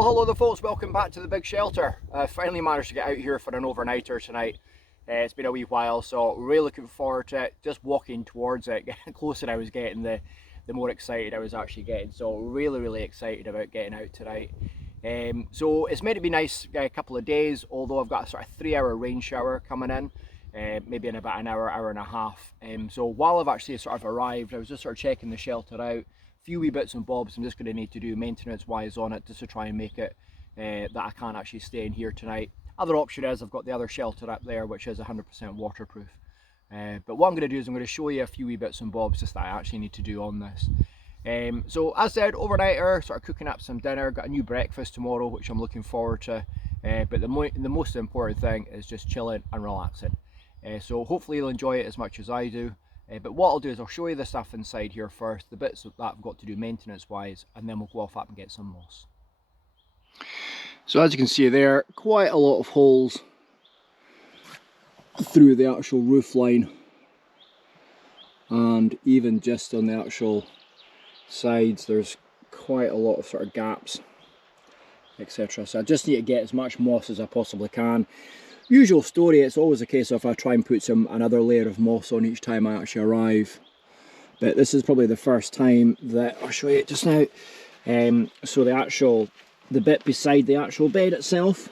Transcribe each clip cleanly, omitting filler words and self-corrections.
Well, hello there folks, welcome back to the big shelter. Finally managed to get out here for an overnighter tonight. It's been a wee while, so really looking forward to it. Just walking towards it, getting closer I was getting, the more excited I was actually getting. So really excited about getting out tonight. So it's meant to be nice a couple of days, although I've got a sort of 3-hour rain shower coming in, maybe in about an hour and a half. So while I've actually sort of arrived, I was just sort of checking the shelter out. Few wee bits and bobs I'm just going to need to do maintenance wise on it, just to try and make it that I can't actually stay in here tonight. Other option is I've got the other shelter up there which is 100% waterproof, but what I'm going to do is I'm going to show you a few wee bits and bobs just that I actually need to do on this. So as I said, overnighter, sort of cooking up some dinner, got a new breakfast tomorrow which I'm looking forward to, but the most important thing is just chilling and relaxing. So hopefully you'll enjoy it as much as I do. But what I'll do is I'll show you the stuff inside here first, the bits that I've got to do maintenance wise, and then we'll go off up and get some moss. So as you can see there, quite a lot of holes through the actual roof line, and even just on the actual sides there's quite a lot of sort of gaps, etc. So I just need to get as much moss as I possibly can. Usual story, it's always a case of I try and put another layer of moss on each time I actually arrive, but this is probably the first time that I'll show you it just now. So the bit beside the actual bed itself,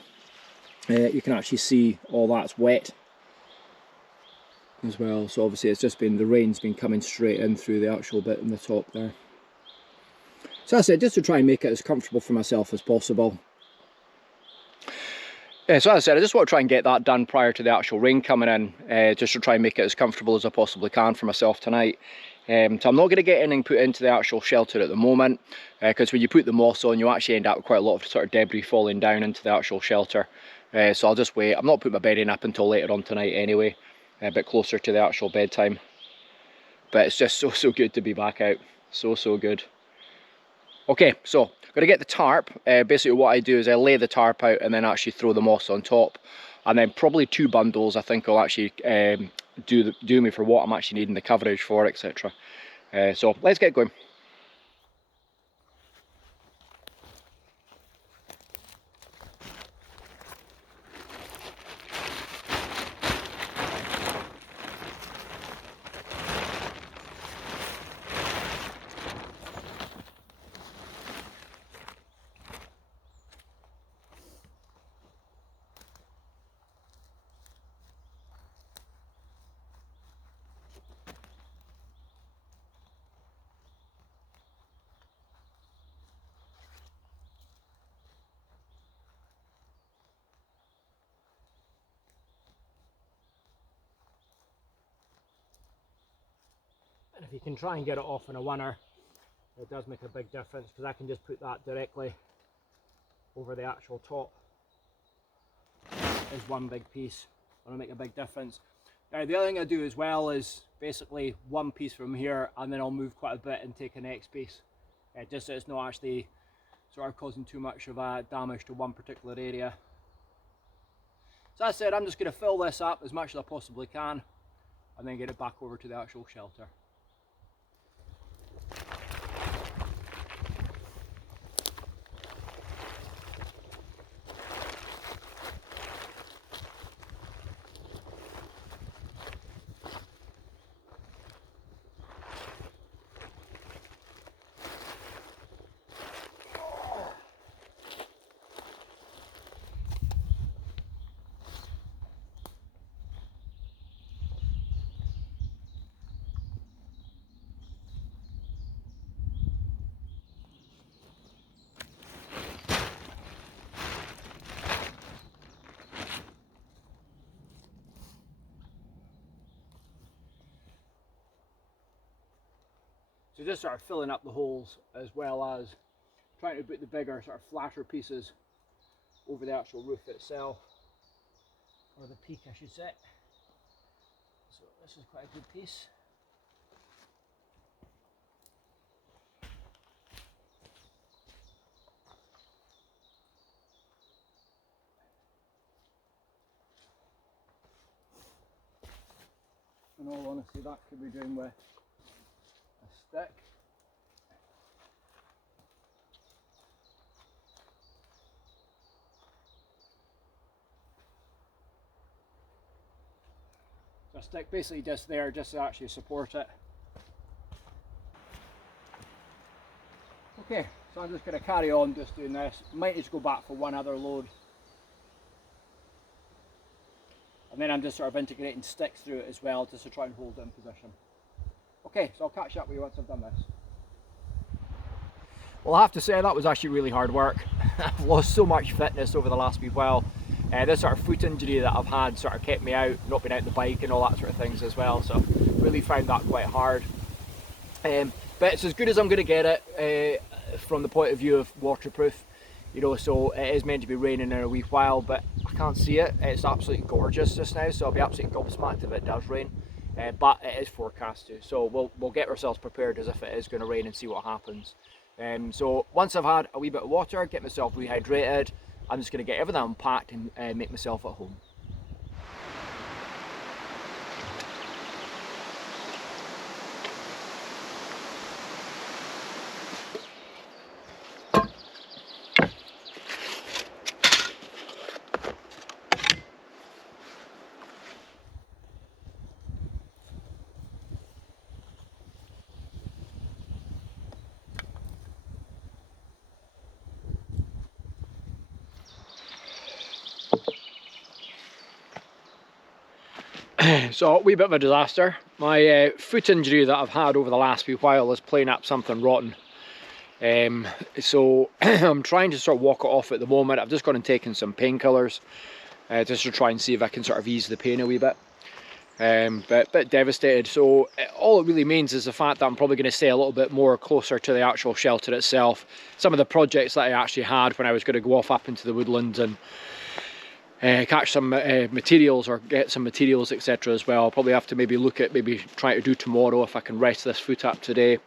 you can actually see all that's wet as well. So obviously it's just been, the rain's been coming straight in through the actual bit in the top there. So that's it, just to try and make it as comfortable for myself as possible. So as I said, I just want to try and get that done prior to the actual rain coming in, just to try and make it as comfortable as I possibly can for myself tonight. So I'm not going to get anything put into the actual shelter at the moment, because when you put the moss on you actually end up with quite a lot of sort of debris falling down into the actual shelter. So I'll just wait. I'm not putting my bedding up until later on tonight anyway, a bit closer to the actual bedtime. But it's just so good to be back out, so good. Okay, so I'm going to get the tarp. Basically what I do is I lay the tarp out and then actually throw the moss on top, and then probably 2 bundles I think will actually do me for what I'm actually needing the coverage for, etc. So let's get going. And if you can try and get it off in a winner, it does make a big difference, because I can just put that directly over the actual top as one big piece. It'll make a big difference. Now the other thing I do as well is basically one piece from here, and then I'll move quite a bit and take a next piece, just so it's not actually sort of causing too much of damage to one particular area. So as I said, I'm just going to fill this up as much as I possibly can and then get it back over to the actual shelter. So just sort of filling up the holes, as well as trying to put the bigger, sort of flatter pieces over the actual roof itself, or the peak I should say. So this is quite a good piece. In all honesty, that could be doing with a stick. a stick basically just there, just to actually support it. Okay, so I'm just going to carry on just doing this. Might just go back for one other load. And then I'm just sort of integrating sticks through it as well, just to try and hold it in position. Okay, so I'll catch up with you once I've done this. Well, I have to say that was actually really hard work. I've lost so much fitness over the last wee while. This sort of foot injury that I've had sort of kept me out, not been out the bike and all that sort of things as well, so really found that quite hard. But it's as good as I'm going to get it from the point of view of waterproof, you know, so it is meant to be raining in a wee while, but I can't see it. It's absolutely gorgeous just now, so I'll be absolutely gobsmacked if it does rain. But it is forecast to, so we'll get ourselves prepared as if it is going to rain and see what happens. So once I've had a wee bit of water, get myself rehydrated, I'm just going to get everything unpacked and make myself at home. So a wee bit of a disaster. My foot injury that I've had over the last wee while is playing up something rotten. So I'm trying to sort of walk it off at the moment. I've just gone and taken some painkillers just to try and see if I can sort of ease the pain a wee bit. But a bit devastated. So all it really means is the fact that I'm probably going to stay a little bit more closer to the actual shelter itself. Some of the projects that I actually had when I was going to go off up into the woodlands and catch some materials or get some materials, etc. as well. I'll probably have to maybe look at trying to do tomorrow if I can rest this foot up today.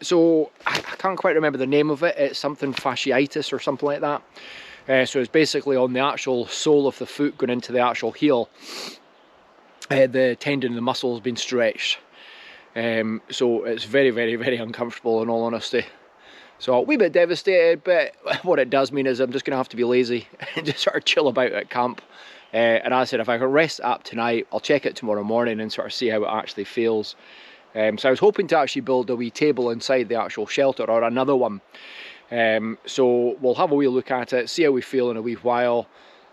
So I can't quite remember the name of it. It's something fasciitis or something like that. So it's basically on the actual sole of the foot going into the actual heel. The tendon and the muscle has been stretched. So it's very, very, very uncomfortable in all honesty. So a wee bit devastated, but what it does mean is I'm just going to have to be lazy and just sort of chill about at camp. And as I said, if I can rest up tonight, I'll check it tomorrow morning and sort of see how it actually feels. So I was hoping to actually build a wee table inside the actual shelter, or another one. So we'll have a wee look at it, see how we feel in a wee while.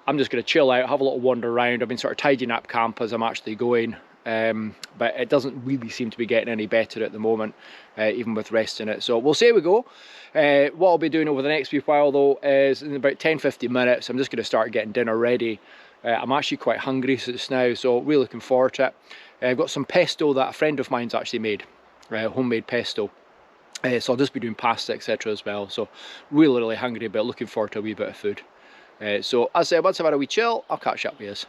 I'm just going to chill out, have a little wander around. I've been sort of tidying up camp as I'm actually going. But it doesn't really seem to be getting any better at the moment, even with resting it. So we'll see how we go. What I'll be doing over the next wee while though is in about 10-15 minutes, I'm just going to start getting dinner ready. I'm actually quite hungry just now, so really looking forward to it. I've got some pesto that a friend of mine's actually made, homemade pesto. So I'll just be doing pasta, etc. as well. So really, really hungry, but looking forward to a wee bit of food. So as I said, once I've had a wee chill, I'll catch up with you.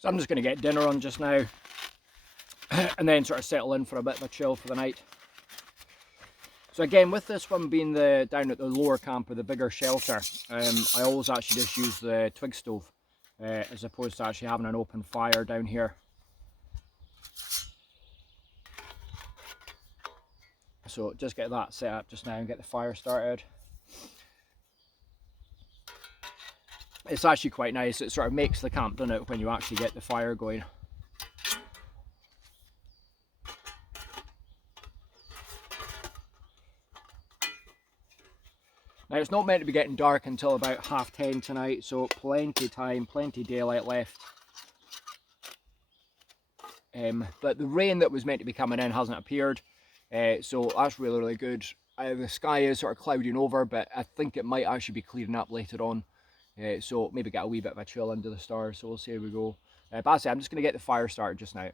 So I'm just going to get dinner on just now and then sort of settle in for a bit of a chill for the night. So again, with this one being down at the lower camp with the bigger shelter, I always actually just use the twig stove as opposed to actually having an open fire down here. So just get that set up just now and get the fire started. It's actually quite nice. It sort of makes the camp, doesn't it, when you actually get the fire going. Now it's not meant to be getting dark until about 10:30 tonight, so plenty of time, plenty of daylight left. But the rain that was meant to be coming in hasn't appeared, so that's really, really good. The sky is sort of clouding over, but I think it might actually be clearing up later on. So maybe get a wee bit of a chill under the stars, so we'll see how we go. But I say, I'm just going to get the fire started just now.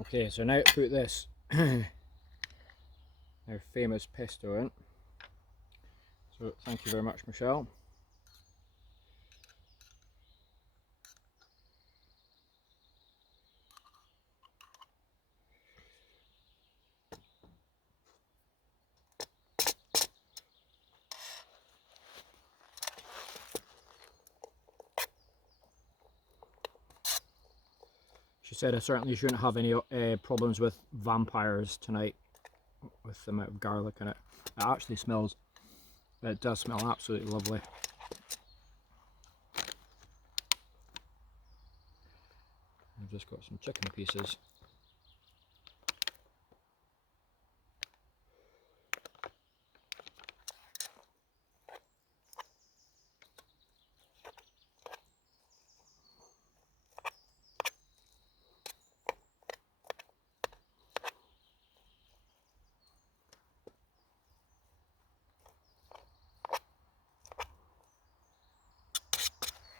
Okay, so now to put this our famous pesto in. So thank you very much, Michelle. She said I certainly shouldn't have any problems with vampires tonight with the amount of garlic in it. It actually smells, it does smell absolutely lovely. I've just got some chicken pieces.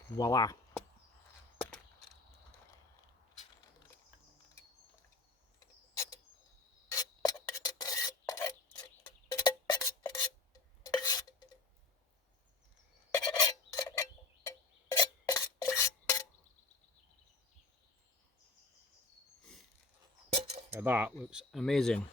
Voila! Yeah, that looks amazing.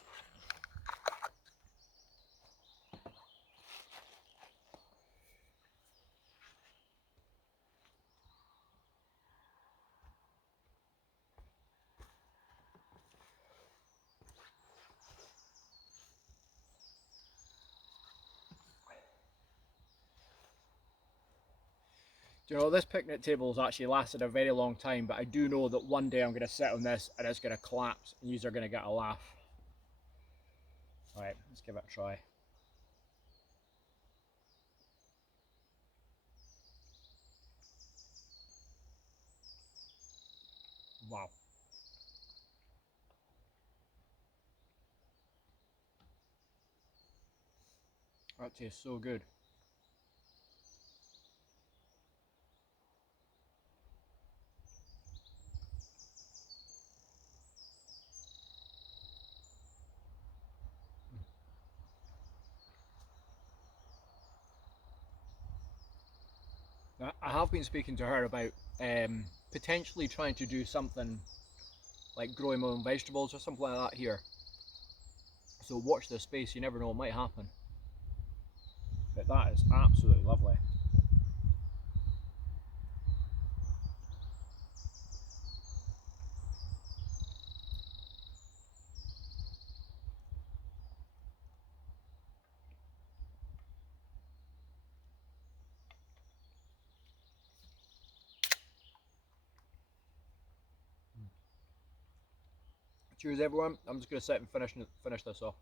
You know, this picnic table has actually lasted a very long time, but I do know that one day I'm going to sit on this and it's going to collapse and you're going to get a laugh. Alright, let's give it a try. Wow. That tastes so good. Now, I have been speaking to her about potentially trying to do something like growing my own vegetables or something like that here. So watch this space, you never know what might happen. But that is absolutely lovely. Cheers everyone, I'm just going to sit and finish this off.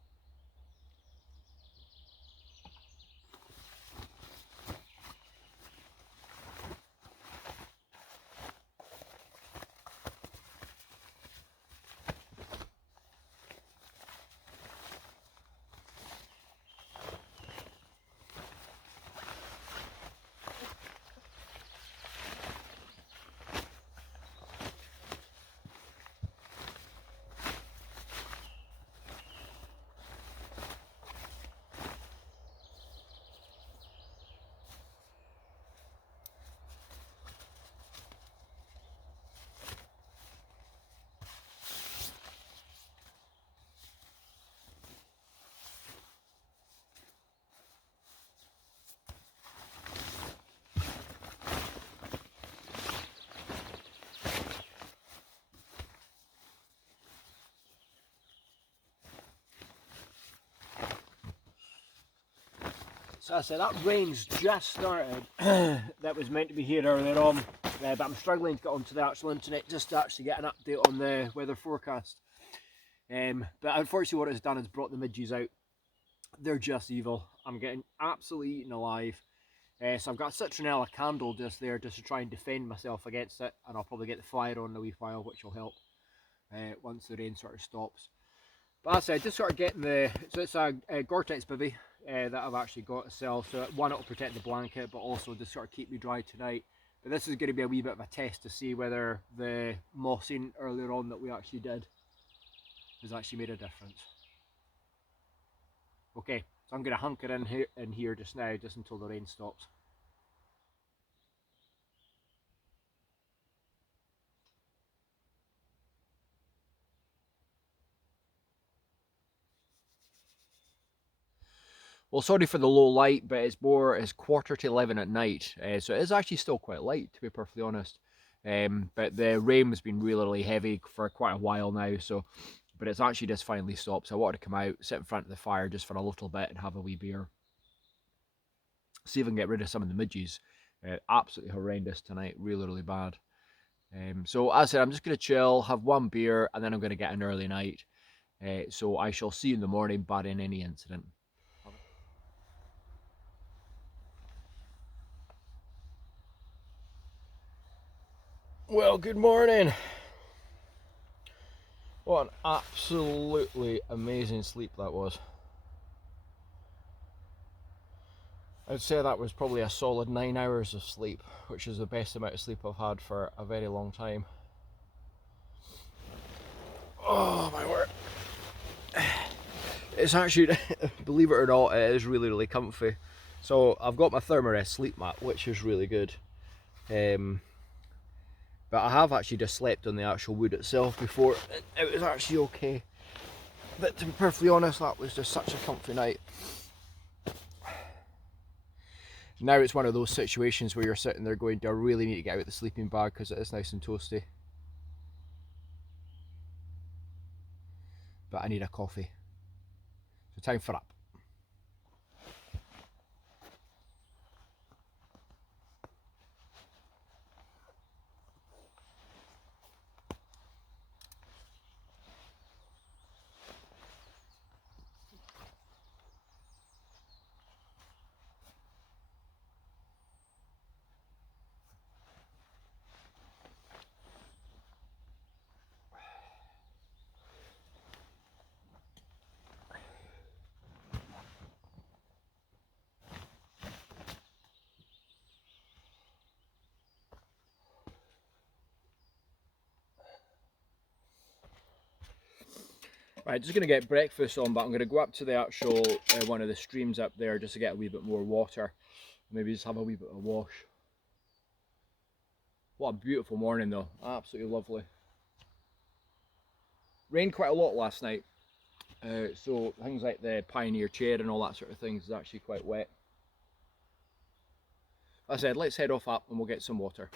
So I said that rain's just started. That was meant to be here earlier on, but I'm struggling to get onto the actual internet just to actually get an update on the weather forecast. But unfortunately what it's done is brought the midges out. They're just evil. I'm getting absolutely eaten alive. So I've got a citronella candle just there just to try and defend myself against it, and I'll probably get the fire on in a wee while, which will help once the rain sort of stops. But as I said, just sort of getting the, so it's a Gore-Tex bivvy that I've actually got to sell. So one, it'll protect the blanket, but also just sort of keep me dry tonight. But this is going to be a wee bit of a test to see whether the mossing earlier on that we actually did has actually made a difference. Okay, so I'm going to hunker in here just now, just until the rain stops. Well, sorry for the low light, but it's 1:45 at night, so it is actually still quite light, to be perfectly honest. But the rain has been really, really heavy for quite a while now, so, but it's actually just finally stopped. So I wanted to come out, sit in front of the fire just for a little bit and have a wee beer. See if I can get rid of some of the midges. Absolutely horrendous tonight, really, really bad. So as I said, I'm just going to chill, have one beer, and then I'm going to get an early night. So I shall see you in the morning, barring any incident. Well, good morning. What an absolutely amazing sleep that was. I'd say that was probably a solid 9 hours of sleep, which is the best amount of sleep I've had for a very long time. Oh my word. It's actually, believe it or not, it is really, really comfy. So I've got my Thermarest sleep mat, which is really good. But I have actually just slept on the actual wood itself before. It was actually okay. But to be perfectly honest, that was just such a comfy night. Now it's one of those situations where you're sitting there going, do I really need to get out the sleeping bag because it is nice and toasty. But I need a coffee. So time for up. Right, just going to get breakfast on, but I'm going to go up to the actual one of the streams up there just to get a wee bit more water. Maybe just have a wee bit of a wash. What a beautiful morning though, absolutely lovely. Rained quite a lot last night, so things like the Pioneer chair and all that sort of things is actually quite wet. As I said, let's head off up and we'll get some water.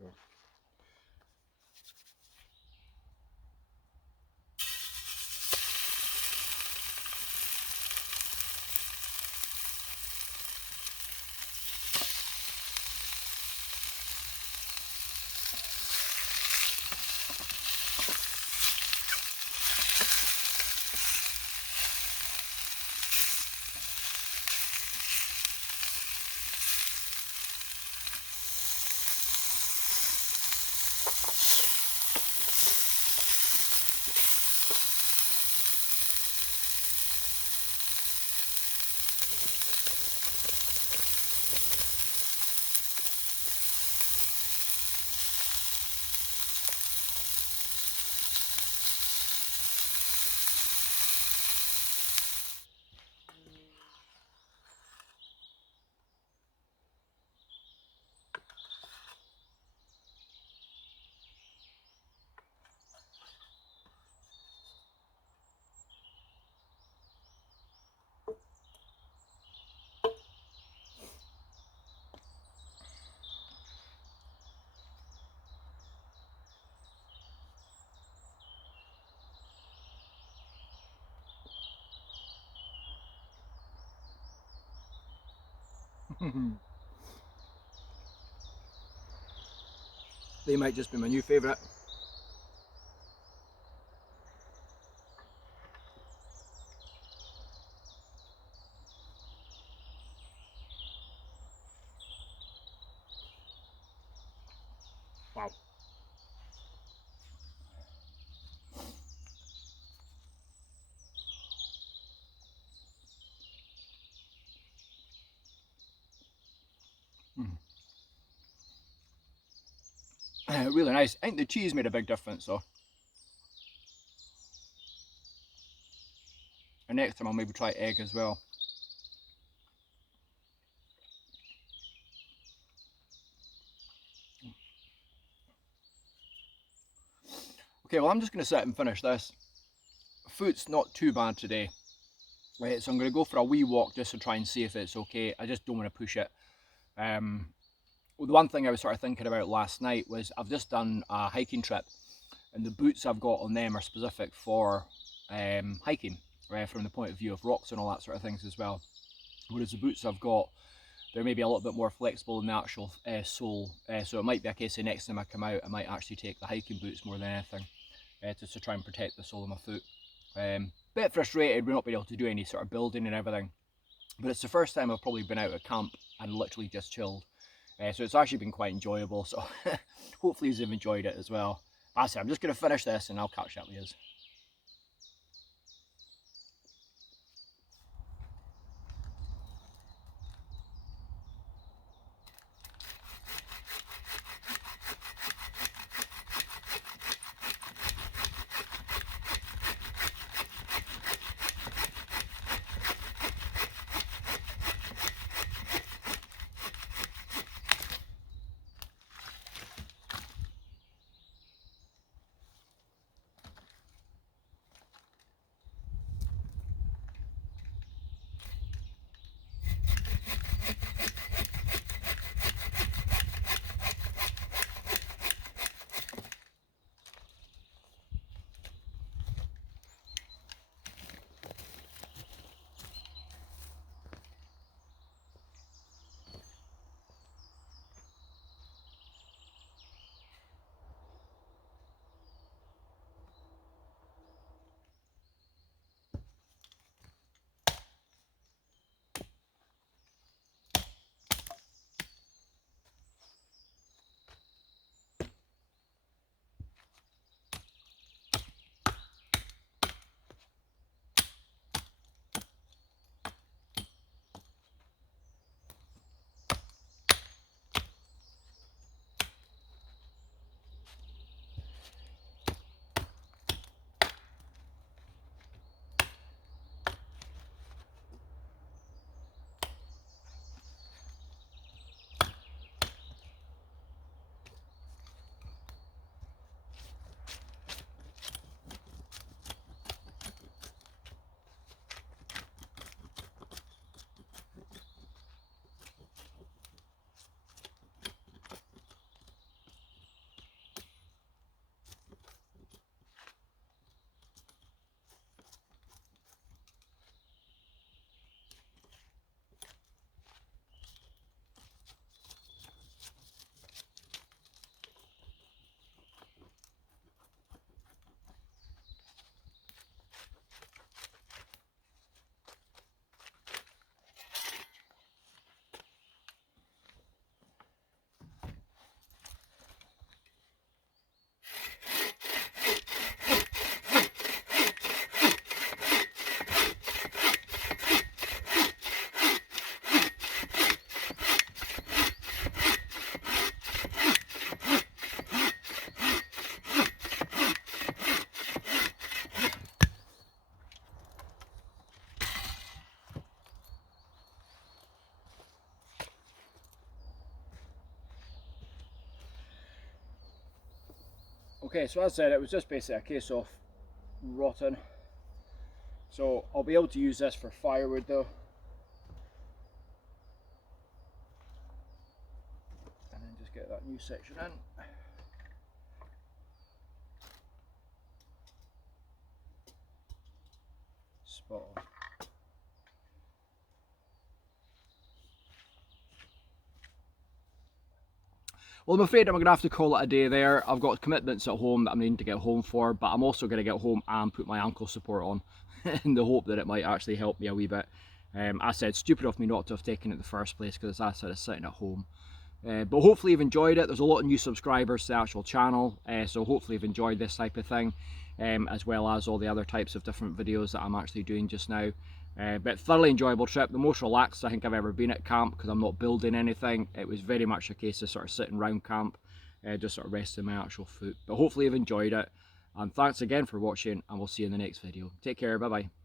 go. They might just be my new favourite. Wow. Really nice. I think the cheese made a big difference though. And next time I'll maybe try egg as well. Okay, well I'm just going to sit and finish this. Food's not too bad today. Right, so I'm going to go for a wee walk just to try and see if it's okay. I just don't want to push it. Well, the one thing I was sort of thinking about last night was I've just done a hiking trip, and the boots I've got on them are specific for hiking, right, from the point of view of rocks and all that sort of things as well. Whereas the boots I've got, they're maybe a little bit more flexible than the actual sole, so it might be a case of next time I come out I might actually take the hiking boots more than anything, just to try and protect the sole of my foot. Bit frustrated we're not being able to do any sort of building and everything, but it's the first time I've probably been out at camp and literally just chilled. So it's actually been quite enjoyable, so hopefully you've enjoyed it as well. As I say, I'm just going to finish this and I'll catch up with you. Okay, so as I said, it was just basically a case of rotting. So I'll be able to use this for firewood though. And then just get that new section in. Spot on. Well, I'm afraid I'm going to have to call it a day there. I've got commitments at home that I'm needing to get home for, but I'm also going to get home and put my ankle support on in the hope that it might actually help me a wee bit. I said, stupid of me not to have taken it in the first place because I said it's sitting at home. But hopefully you've enjoyed it. There's a lot of new subscribers to the actual channel, so hopefully you've enjoyed this type of thing, as well as all the other types of different videos that I'm actually doing just now. But thoroughly enjoyable trip, the most relaxed I think I've ever been at camp because I'm not building anything. It was very much a case of sort of sitting around camp, just sort of resting my actual foot. But hopefully you've enjoyed it, and thanks again for watching, and we'll see you in the next video. Take care, bye bye.